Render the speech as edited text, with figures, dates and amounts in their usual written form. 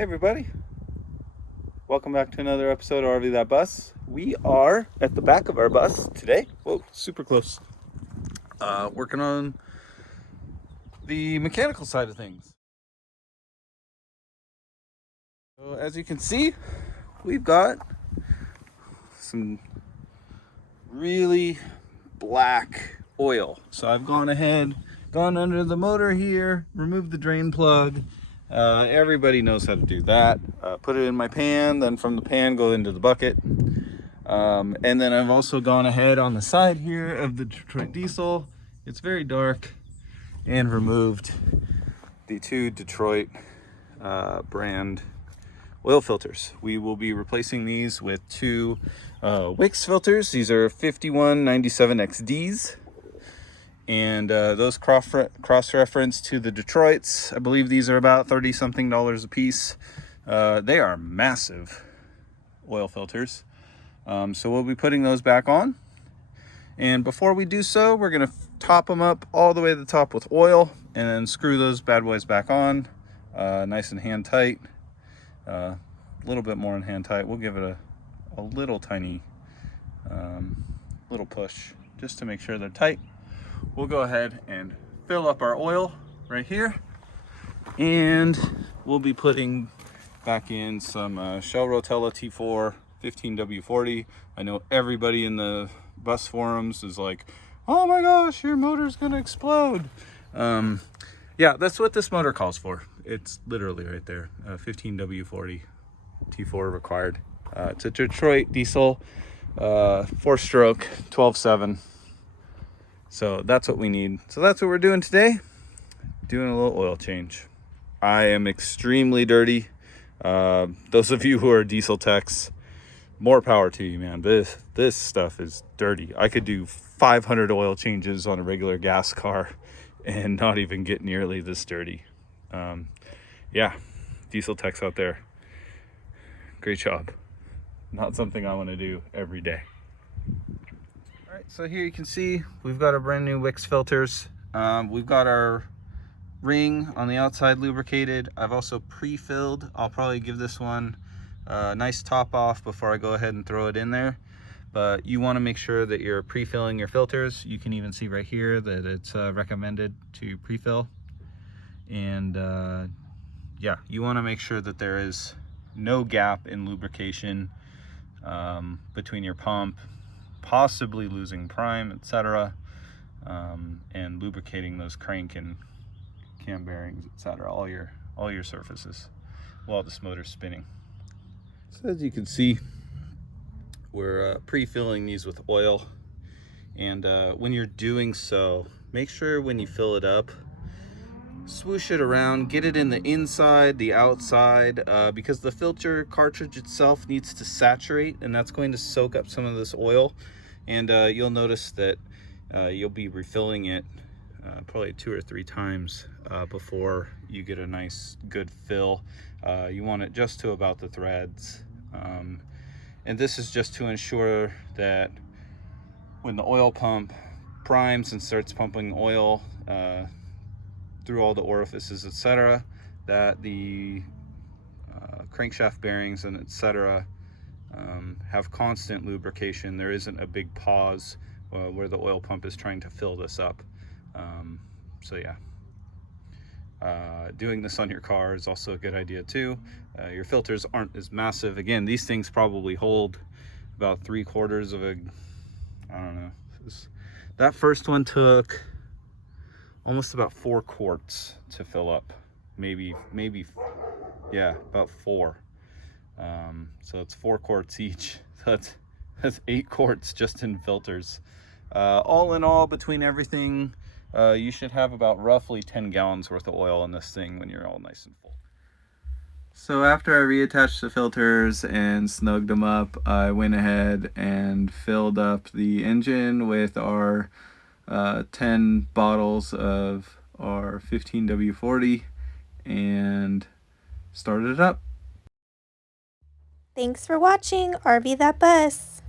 Hey everybody, welcome back to another episode of RV That Bus. We are at the back of our bus today. Whoa, super close. Working on the mechanical side of things. So as you can see, we've got some really black oil. So I've gone under the motor here, removed the drain plug. Everybody knows how to do that. Put it in my pan, then from the pan go into the bucket. And then I've also gone ahead on the side here of the Detroit diesel. It's very dark, and removed the two Detroit brand oil filters. We will be replacing these with two Wix filters. These are 5197XDs, and those cross-reference to the Detroits. I believe these are about $30-something a piece. They are massive oil filters. So we'll be putting those back on. And before we do so, we're going to top them up all the way to the top with oil and then screw those bad boys back on, nice and hand tight. A little bit more than hand tight. We'll give it a little tiny little push just to make sure they're tight. We'll go ahead and fill up our oil right here, and we'll be putting back in some Shell Rotella T4 15W40. I know everybody in the bus forums is like, oh my gosh, your motor's gonna explode. Yeah, that's what this motor calls for. It's literally right there, 15W40 T4 required. It's a Detroit diesel, 4-stroke 12.7. So that's what we need. So that's what we're doing today, doing a little oil change. I am extremely dirty. Those of you who are diesel techs, more power to you, man. This stuff is dirty. I could do 500 oil changes on a regular gas car and not even get nearly this dirty. Yeah, diesel techs out there, great job. Not something I want to do every day. All right, so here you can see we've got our brand new Wix filters. We've got our ring on the outside lubricated. I've also pre-filled. I'll probably give this one a nice top off before I go ahead and throw it in there. But you want to make sure that you're pre-filling your filters. You can even see right here that it's recommended to pre-fill. And yeah, you want to make sure that there is no gap in lubrication between your pump, possibly losing prime, etc., and lubricating those crank and cam bearings, etc., all your surfaces while this motor's spinning. So as you can see, we're pre-filling these with oil, and when you're doing so, make sure when you fill it up, swoosh it around, get it in the inside, the outside, because the filter cartridge itself needs to saturate, and that's going to soak up some of this oil. And you'll notice that you'll be refilling it probably 2 or 3 times before you get a nice good fill. You want it just to about the threads, and this is just to ensure that when the oil pump primes and starts pumping oil through all the orifices, etc., that the crankshaft bearings and etc. Have constant lubrication. There isn't a big pause where the oil pump is trying to fill this up. So yeah, doing this on your car is also a good idea too. Your filters aren't as massive. Again, these things probably hold about 3/4 of a, I don't know, that first one took almost about 4 quarts to fill up, maybe yeah, about 4. So it's 4 quarts each. That's 8 quarts just in filters. All in all, between everything, you should have about roughly 10 gallons worth of oil in this thing when you're all nice and full. So after I reattached the filters and snugged them up, I went ahead and filled up the engine with our 10 bottles of our 15W40 and started it up. Thanks for watching RV That Bus.